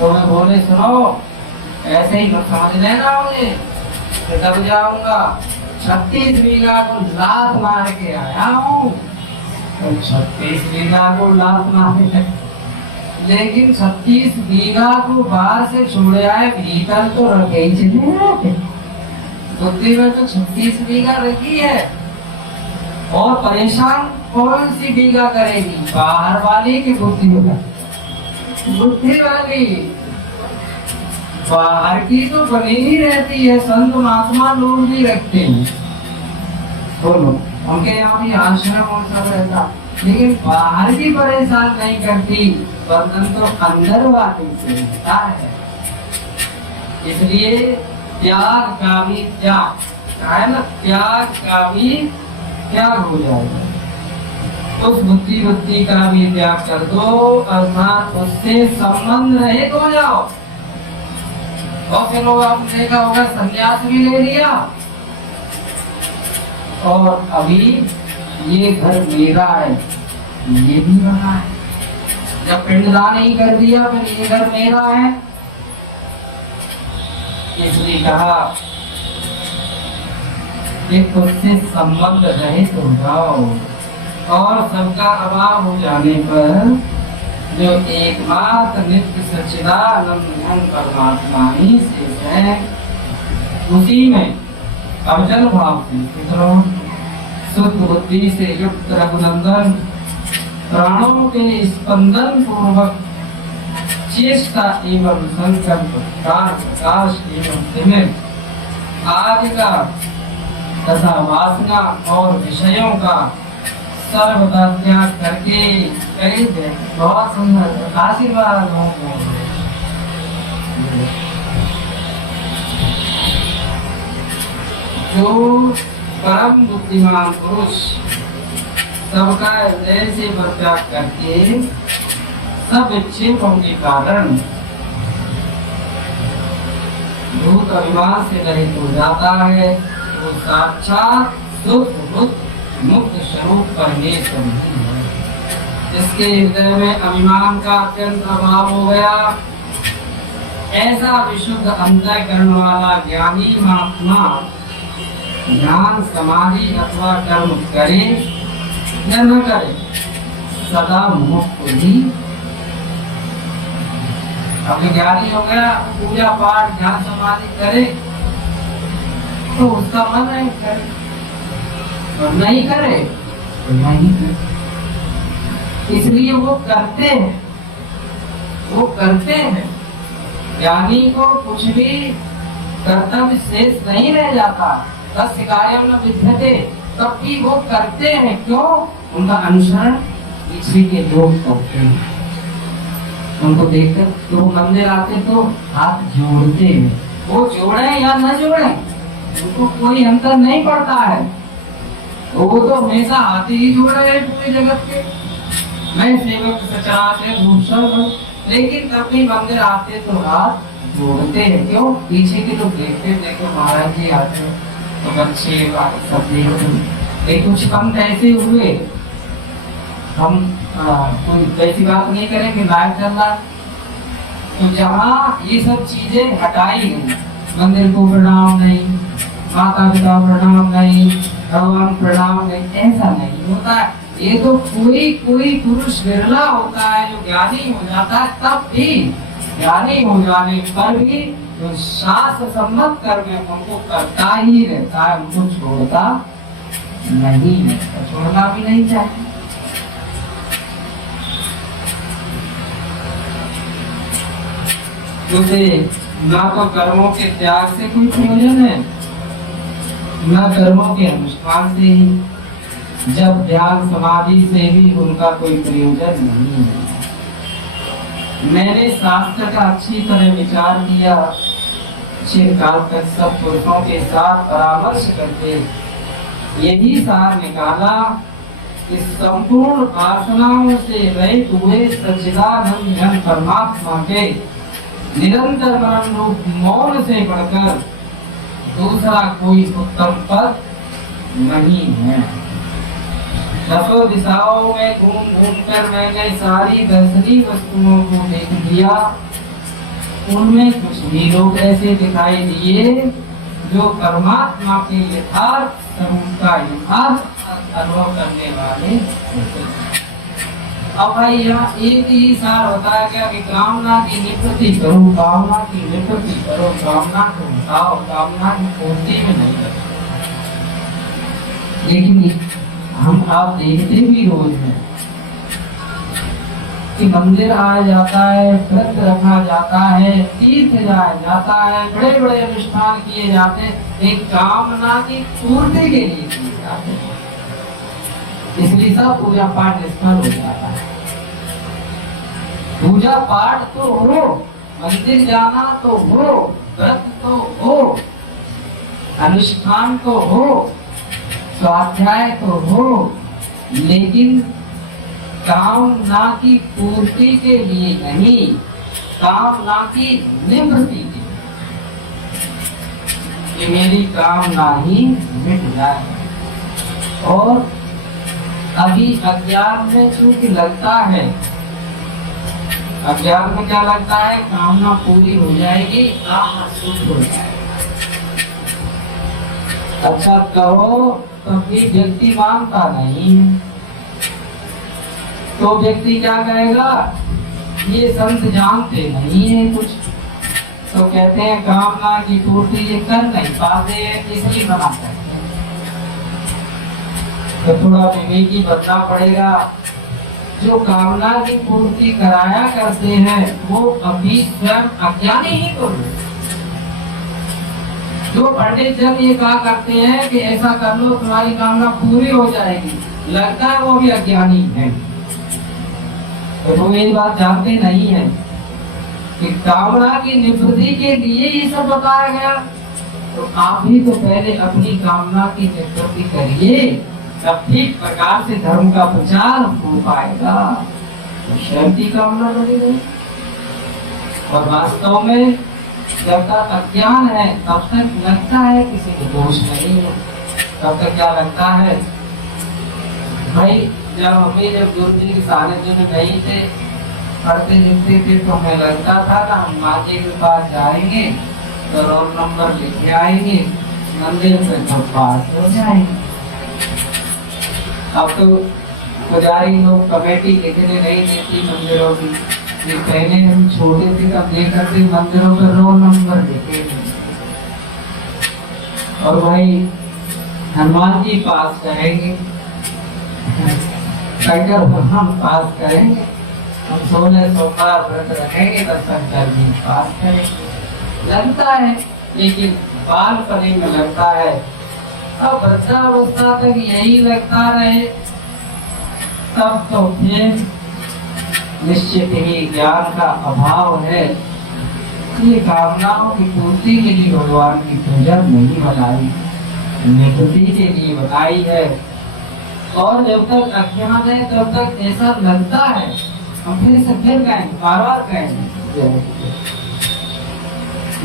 तो मैं बोले सुनो ऐसे ही मत समझ लेना मुझे, दब जाऊंगा। 36 बीघा को लात मार के आया हूँ। तो 36 बीघा को लात मारे, लेकिन 36 बीघा को बाहर से छोड़े आए, भीतर तो रखे ही चले। बुद्धि में तो 36 बीघा रखी है, और परेशान कौन सी बीघा करेगी? बाहर वाली की बुद्धि वाली। बाहर की तो बनी ही रहती है, संत महात्मा लोग भी रखते हैं, बोलो उनके यहाँ भी आश्रम और सब रहता, लेकिन बाहर की परेशान नहीं करती, बंधन तो अंदर वाली से होता है। इसलिए त्याग का भी त्याग है ना, त्याग का भी त्याग हो जाएगा। उस बुद्धि का भी त्याग कर दो, अर्थात उससे संबंध रहित हो जाओ। और फिर लोग आपने देखा होगा संन्यास भी ले लिया, और अभी ये घर मेरा है, ये भी बना है। जब पिंडदान ही कर दिया फिर ये घर मेरा है। इसलिए कहा कि उससे संबंध रहित हो जाओ, और सबका अभाव हो जाने पर जो एकमात्र नित्य सच्चिदानंद परमात्मा ही शेष है, उसी में अविचल भाव से शुद्ध बुद्धि से युक्त रघुनंदन प्राणों के स्पंदन पूर्वक चेष्टा एवं संकल्प प्रकाश एवं तिमिर आदि का तथा वासना और विषयों का सर्वदा त्याग करके बहुत सुंदर आशीर्वाद हो। जो परम बुद्धिमान पुरुष सबका हृदय से त्याग करके सब विक्षेपों के कारण भूत अभिमान से रहित हो जाता है, वो साक्षात शुद्ध बुद्ध मुक्त स्वरूप परमेश्वर ही है। जिसके हृदय में अभिमान का अत्यंत अभाव हो गया, ऐसा विशुद्ध अंतःकरण वाला ज्ञानी महात्मा ज्ञान समाधि अथवा कर्म करे या न करे, सदा मुक्त ही। अब ज्ञानी हो गया, पूजा पाठ ध्यान समाधि करे तो उसका मन नहीं करे, और नहीं करे तो नहीं करे। इसलिए वो करते हैं, वो करते हैं। ज्ञानी को कुछ भी कर्तव्य शेष नहीं रह जाता, तस्य कार्यं न विद्यते, तब भी वो करते हैं। क्यों? उनका अनुसरण पीछे के लोग करते हैं। उनको देखकर तो मंदिर आते तो हाथ जोड़ते हैं, वो जोड़े या न जोड़े उनको कोई अंतर नहीं पड़ता है, वो तो हमेशा हाथ ही जोड़ रहे हैं पूरे जगत के। मैं सेवक सचराचर भूषण, लेकिन तब भी मंदिर आते तो हाथ जोड़ते हैं। क्यों? पीछे के लोग देखते, देखो महाराज जी आते तो बच्चे सब देखते, कुछ पंथ ऐसे हुए हम कोई वैसी बात नहीं करेंगे, लाइव चल रहा। तो जहाँ ये सब चीजें हटाई गई, मंदिर को प्रणाम नहीं, माता पिता प्रणाम नहीं, भगवान प्रणाम नहीं, ऐसा नहीं होता है। ये तो कोई पुरुष विरला होता है जो ज्ञानी हो जाता है, तब भी ज्ञानी हो जाने पर भी जो शास्त्र सम्मत कर्म उनको करता ही रहता है, उनको छोड़ता नहीं है, छोड़ना भी नहीं चाहिए। क्योंकि ना तो कर्मों के त्याग से कोई प्रयोजन है, ना कर्मों के अनुष्ठान से ही, जब ध्यान समाधि से भी उनका कोई प्रयोजन नहीं है। मैंने शास्त्र का अच्छी तरह विचार किया, चिरकाल तक सब पुरुषों के साथ परामर्श करके यही सार निकाला कि संपूर्ण वासनाओं से रहित हुए सच्चिदानंद घन परमात्मा के निरंतर परम रूप मौन से बढ़कर दूसरा कोई उत्तम पद नहीं है। दसों दिशाओं में घूम कर मैंने सारी दर्शनीय वस्तुओं को देख लिया, उनमें कुछ भी लोग ऐसे दिखाई दिए जो परमात्मा के यथार्थ स्वरूप का यथार्थ अनुभव करने वाले होते। अब भाई यहाँ एक ही सार बताया गया कि कामना की निवृत्ति करो, कामना की निवृत्ति करो, कामना को हटाओ, कामना की पूर्ति में नहीं करो। लेकिन हम आप देखते भी रोज हैं कि मंदिर आया जाता है, व्रत रखा जाता है, तीर्थ जाया जाता है, बड़े बड़े अनुष्ठान किए जाते हैं, एक कामना की पूर्ति के लिए किए जाते हैं, इसलिए सब पूजा पाठ निष्फल हो जाता है। पूजा पाठ तो हो, मंदिर जाना तो हो, व्रत तो हो, अनुष्ठान तो हो, स्वाध्याय तो हो, लेकिन कामना की पूर्ति के लिए नहीं, कामना की निवृत्ति के लिए, कि मेरी कामना ही मिट जाए। और अभी अज्ञान में चूंकि लगता है, अज्ञान में क्या लगता है, कामना पूरी हो जाएगी, काम सुख हो जाएगा। अच्छा कहो तब भी व्यक्ति मानता नहीं, तो व्यक्ति क्या कहेगा, ये संत जानते नहीं है कुछ, तो कहते हैं कामना की पूर्ति ये कर नहीं पाते हैं, इसलिए मना करते हैं। तो थोड़ा विवेकी बनना पड़ेगा। जो कामना की पूर्ति कराया करते हैं वो अभी स्वयं अज्ञानी ही तो है। जो पंडित जन ये कहा करते हैं कि ऐसा कर लो तुम्हारी कामना पूरी हो जाएगी, लगता है वो भी अज्ञानी है। तो वो ये बात जानते नहीं है कि कामना की निवृत्ति के लिए ये सब बताया गया। तो आप भी तो पहले अपनी कामना की निवृत्ति करिए, तब ठीक प्रकार से धर्म का प्रचार हो पाएगा। तो स्वयं की कामना बढ़ेगी। और वास्तव में जब तक अज्ञान है तब तक लगता है किसी को दोष नहीं है, तब तक क्या लगता है भाई, जब हमें जब गुरु जी के सानिध्य में नहीं थे, पढ़ते लिखते थे, तो हमें लगता था ना हम माँ जी के पास जाएंगे तो रोल नंबर लिखे आएंगे, मंदिर पे तो पास हो जाएंगे। अब तो पुजारी लोग कमेटी लिखने नहीं देती मंदिरों की। ये पहले हम छोटे थे तब ये करते मंदिरों पर रोल नंबर लिखे, और भाई हनुमान जी पास करेंगे, शंकर भगवान पास करेंगे, हम 16 सोमवार व्रत रखेंगे तो शंकर जी पास करेंगे। लगता है, लेकिन बालपने में लगता है। अब वृद्धावस्था तक यही लगता रहे, तब तो फिर निश्चित ही ज्ञान का अभाव है। ये कामनाओं की पूर्ति के लिए भगवान की पूजा नहीं बनाई, निवृत्ति के लिए बनाई है। और जब तक अज्ञान है तब तक ऐसा लगता है, हम फिर से फिर कहेंगे, बार बार कहेंगे,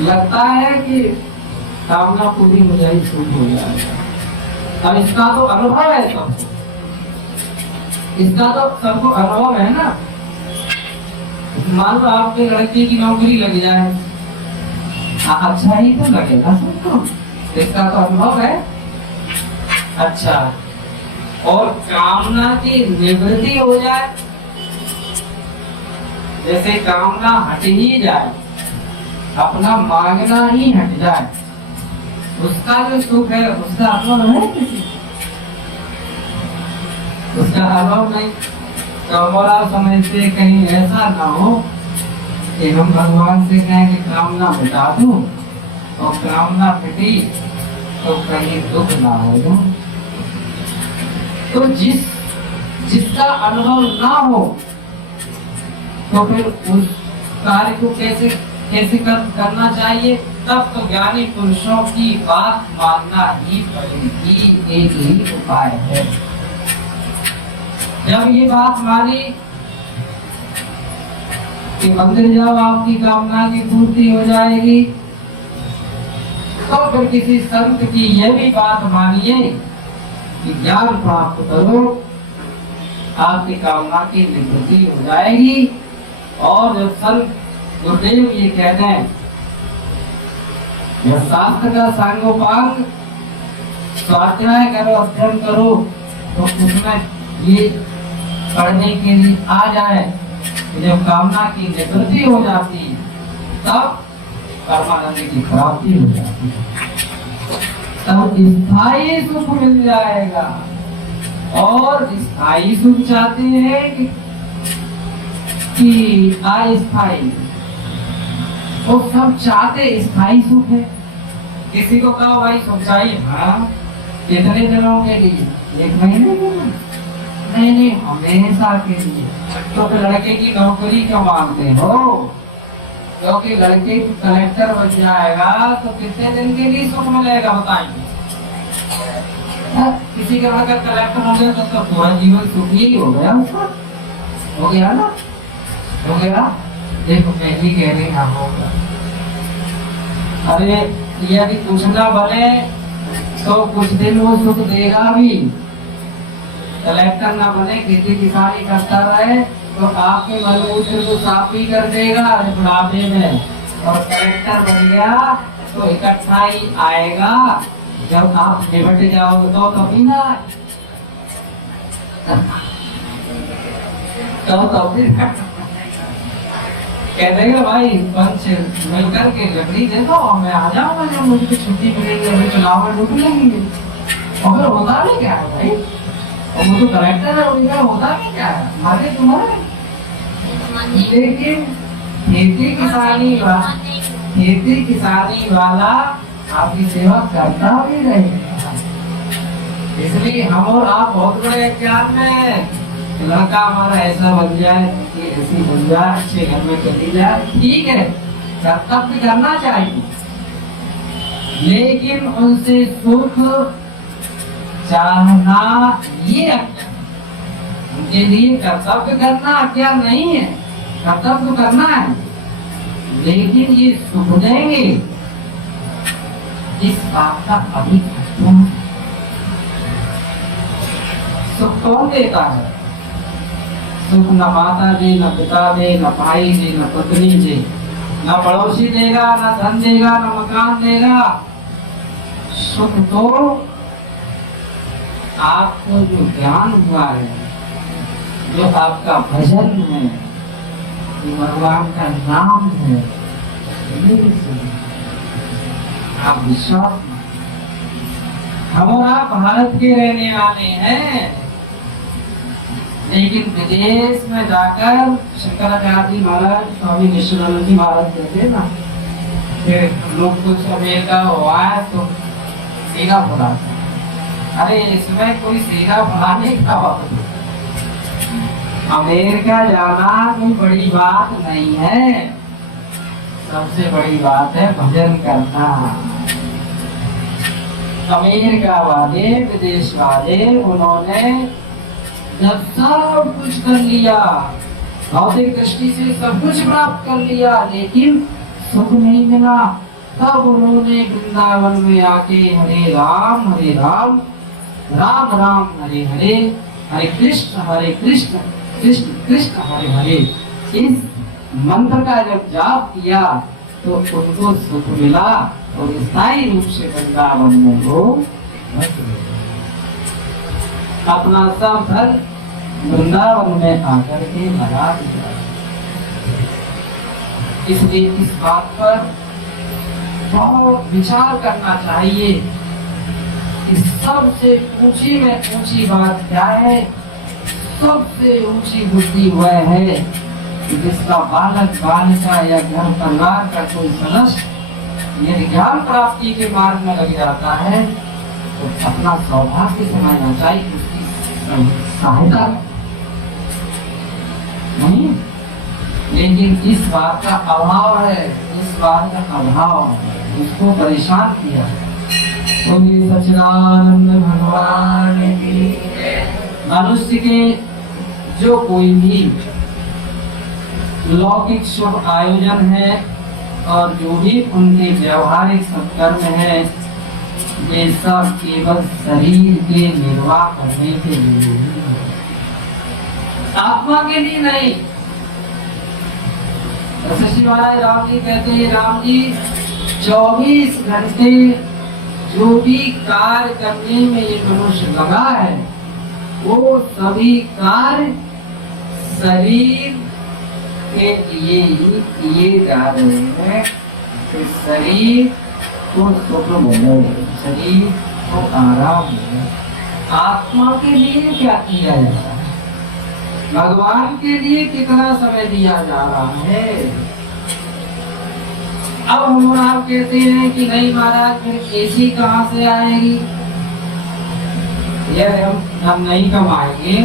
लगता है कि कामना पूरी हो जाए, छूट हो जाए। अब इसका तो अनुभव है, तो इसका तो सबको अनुभव है ना। मान लो आपके लड़के की नौकरी लग जाए, अच्छा ही तो लगेगा सबको, इसका तो अनुभव है। अच्छा, और कामना की निवृत्ति हो जाए, जैसे कामना हट ही जाए, अपना मांगना ही हट जाए, उसका जो सुख है उसका अनुभव है किसी, उसका अनुभव नहीं। तो हमारा समझते कहीं ऐसा ना हो कि हम भगवान से कहें कि कामना मिटा दूं, और कामना मिटी तो कहीं दुख ना हो। तो जिसका अनुभव ना हो तो फिर उस कार्य को कैसे करना चाहिए। तब तो ज्ञानी पुरुषों की बात मानना ही पड़ेगी, एक ही उपाय है। जब ये बात मानी कि मंदिर जाओ आपकी कामना की पूर्ति हो जाएगी, तो फिर किसी संत की यह भी बात मानिए कि ज्ञान प्राप्त करो, आपकी कामना की निवृत्ति हो जाएगी। और जब संत गुरुदेव ये कहते हैं यह शास्त्र का सांगोपांग स्वाध्याय करो, अध्ययन करो, तो उसमें ये पढ़ने के लिए आ जाए, जब कामना की निवृत्ति हो जाती तब परमानंद की प्राप्ति हो जाती, तब स्थायी सुख मिल जाएगा। और स्थायी सुख चाहते हैं कि अस्थायी, वो सब चाहते स्थायी सुख है। किसी को कहो भाई सुख चाहिए, हाँ कितने दिनों के लिए, 1 महीने के लिए, नहीं हमेशा के लिए। तो लड़के की नौकरी क्यों मांगते हो? क्योंकि लड़के कलेक्टर बन जाएगा तो कितने दिन के लिए सुख मिलेगा बताइए। किसी का अगर कलेक्टर हो गया तो पूरा जीवन सुखी हो गया उसका, हो गया ना, हो गया। देखो पहली कह रही हाँ होगा। अरे यदि कुछ ना बने तो कुछ दिन वो सुख देगा भी। कलेक्टर ना बने, खेती किसानी करता रहे तो आपके मलमूत्र को साफ भी कर देगा बुढ़ापे में। और कलेक्टर बन गया तो इकट्ठा ही आएगा, जब आप निपट जाओगे तो कभी ना, तो फिर कह देगा भाई पंच मिलकर के लकड़ी दे दो और मैं आ जाऊंगा जब मुझे छुट्टी मिलेगी, अभी चुनाव में ड्यूटी लगेंगे। और फिर होता नहीं क्या है भाई, और वो तो कलेक्टर है, उनका होता नहीं क्या है आगे तुम्हारे। लेकिन खेती किसानी वाला आपकी सेवा करता भी रहेगा। इसलिए हम और आप बहुत बड़े ज्ञान में, लड़का हमारा ऐसा बन जाए, ऐसी बन जाए, अच्छे घर में चली जाए, ठीक है, कर्तव्य करना चाहिए, लेकिन उनसे सुख चाहना ये अज्ञान। उनके लिए कर्तव्य करना अज्ञान नहीं है, कर्तव्य करना है, लेकिन ये सुख देंगे इस बात का अभी सुख कौन देता है? सुख न माता दे, न पिता दे, न भाई दे, न पत्नी दे, न पड़ोसी देगा, न धन देगा, न मकान देगा। सुख तो आपको जो ज्ञान हुआ है, जो आपका भजन है, जो भगवान का नाम है, आप विश्वास, हम और आप भारत के रहने वाले हैं, लेकिन विदेश में जाकर शंकराचार्य महाराज, स्वामी विश्वनाथ जी महाराज कहते ना, फिर लोग कुछ अमेरिका हुआ है तो सीधा बुला, अरे इसमें कोई सीधा बुलाने का बात नहीं, अमेरिका जाना कोई बड़ी बात नहीं है, सबसे बड़ी बात है भजन करना। अमेरिका वाले, विदेश वाले, उन्होंने जब सब कुछ कर लिया, भौतिक दृष्टि से सब कुछ प्राप्त कर लिया, लेकिन सुख नहीं मिला, तब उन्होंने वृंदावन में आके हरे राम राम राम हरे हरे हरे कृष्ण कृष्ण कृष्ण हरे हरे, इस मंत्र का जब जाप किया तो उनको सुख मिला और स्थायी रूप से वृंदावन में वो अपना सब धन वृंदावन में आकर के लगा दिया। इसलिए इस बात पर बहुत विचार करना चाहिए कि सबसे ऊंची में ऊंची बात क्या है। सबसे ऊंची बुद्धि वह है कि जिसका बालक बालिका या घर परिवार का कोई सदस्य यदि ज्ञान प्राप्ति के मार्ग में लग जाता है तो अपना सौभाग्य समझना चाहिए, उसकी सहायता नहीं। लेकिन इस बात का अभाव है, इस बात का अभाव उसको परेशान किया। बोलिए सच्चिदानंद भगवान की। मनुष्य के जो कोई भी लौकिक शुभ आयोजन है और जो भी उनके व्यवहारिक सत्कर्म है, ये सब केवल शरीर के निर्वाह करने के लिए है, आत्मा के लिए नहीं। श्री महाराज राम जी कहते हैं, राम जी 24 घंटे जो भी कार्य करने में ये मनुष्य लगा है वो सभी कार्य शरीर के लिए ही किए जा रहे हैं। तो शरीर को सुख मिले, शरीर को आराम मिले। आत्मा के लिए क्या किया जाता है, भगवान के लिए कितना समय दिया जा रहा है। अब हम आप कहते हैं कि नहीं महाराज फिर एसी कहाँ से आएगी, यह हम नहीं कमाएंगे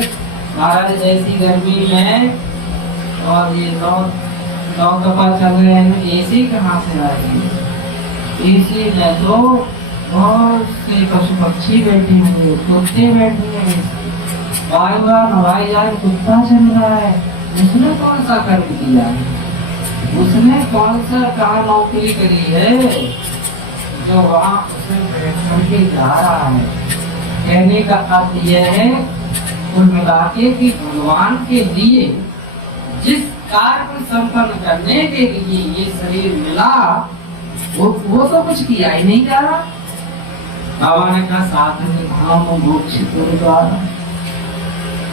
महाराज। ऐसी गर्मी में और ये नौ तपा चल रहे हैं, एसी कहाँ से आएगी। एसी में तो बहुत से पशु पक्षी बैठे हुए, कुत्ते बैठे हैं, बार हवाई जहाज कुत्ता चल रहा है, उसने कौन सा कर्म किया है, उसने कौन सा कहाँ नौकरी करी है जो वहाँ उसने बैठ करके जा रहा है। कहने का अर्थ यह है कुल मिला के कि भगवान के लिए जिस कार्य को संपन्न करने के लिए ये शरीर मिला वो तो कुछ किया ही नहीं जा रहा। बाबा ने कहा साधन धाम मोक्ष द्वारा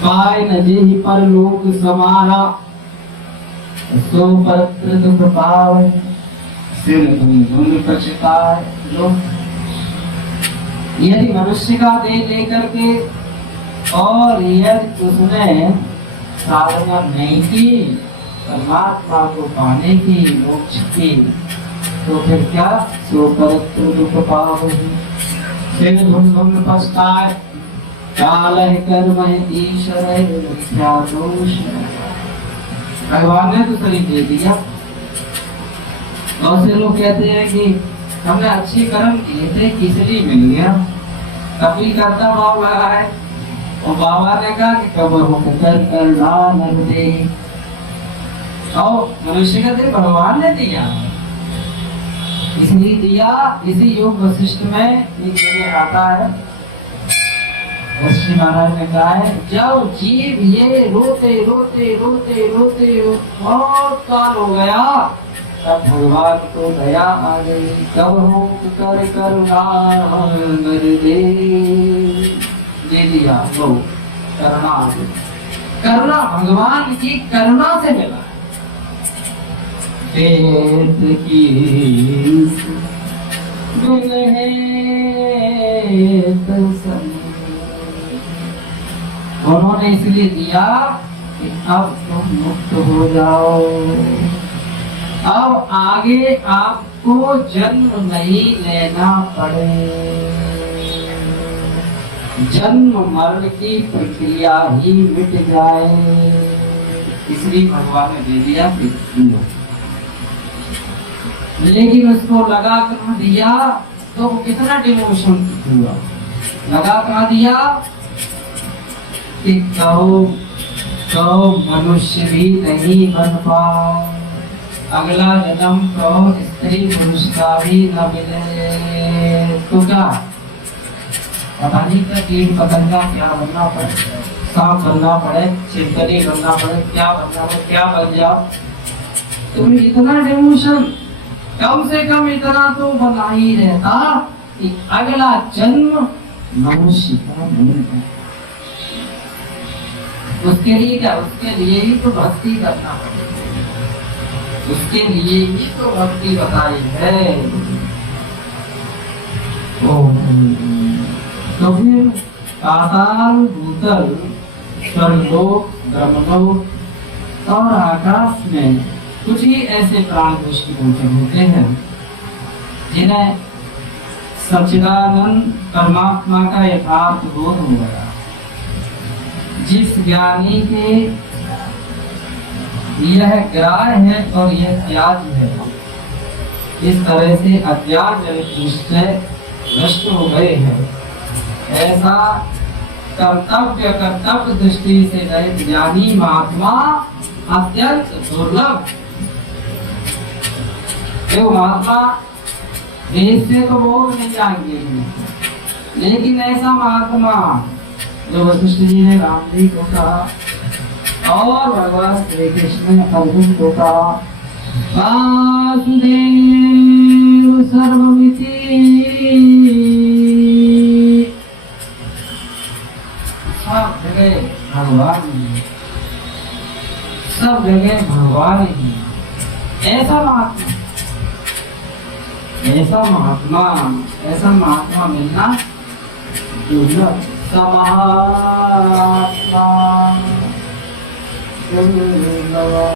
पाए न जेहि पर लोक समारा, सो पर दुख पावे सिर धुन पछताए लोक। यदि मनुष्य का देह लेकर के और यदि उसने साधना नहीं की परमात्मा को पाने की, मोक्ष की, तो फिर क्या सो पर दुख पावे सिर धुन पछताए। काल है कर्म है ईश्वर है क्या दोष। भगवान ने तो शरीर दे दिया। बहुत से लोग कहते हैं कि हमने अच्छे कर्म किए थे इसलिए मिल गया, कभी करता भाव लगा है। और बाबा ने कहा कि कबर होकर कर दे, और मनुष्य का दे भगवान ने दिया, इसलिए दिया। इसी योग वशिष्ठ में एक जगह आता है, श्री महाराज ने कहा है जब जीव ये रोते रोते रोते रोते बहुत काल हो गया तब भगवान को दया आ गई। कब हो कर करुणा दे दिया तो करुणा आ गई। करुणा भगवान की करुणा से मिला। पेट की उन्होंने इसलिए दिया कि अब तुम मुक्त हो जाओ, अब आगे आपको जन्म नहीं लेना पड़े, जन्म मरण की प्रक्रिया ही मिट जाए। इसलिए भगवान ने दे दिया। लेकिन उसको लगा कर दिया तो कितना डिमोशन हुआ। लगा कर दिया कि कहो मनुष्य भी नहीं बन पाओ, अगला जन्म कहो स्त्री पुरुष का भी न मिले तो क्या पता नहीं क्या कीट पतंगा क्या बनना पड़ेगा। सांप बनना पड़े, चिंतनी बनना पड़े, क्या बनना पड़े, क्या बन जाओ, तुम्हें इतना डिमोशन कम से कम इतना तो बना ही रहता कि अगला जन्म मनुष्य का बनेगा। उसके लिए क्या, उसके लिए ही तो भक्ति करना पड़ेगा, उसके लिए ही तो भक्ति बताई है। तो फिर पाताल, भूतल, स्वर्गलोक, ब्रह्मलोक और आकाश में कुछ ही ऐसे प्राण दृष्टि होते हैं जिन्हें सच्चिदानंद परमात्मा का यथार्थ बोध हो गया। जिस ज्ञानी के यह ग्राह्य है और यह त्याज्य है, इस तरह से अज्ञान जनित निश्चय नष्ट हो गए हैं, ऐसा कर्तव्य दृष्टि से रहित ज्ञानी महात्मा अत्यंत दुर्लभ। जो महात्मा देश से तो बहुत नहीं जाएंगे, लेकिन ऐसा महात्मा जो वशिष्ठ जी ने राम जी को कहा और भगवान श्री कृष्ण ने अर्जुन को कहा, वासुदेव सर्वमिति, सब जगह भगवान ही, सब जगह भगवान ही। ऐसा महात्मा, ऐसा महात्मा, ऐसा महात्मा मिलना दुर्लभ। समात्मा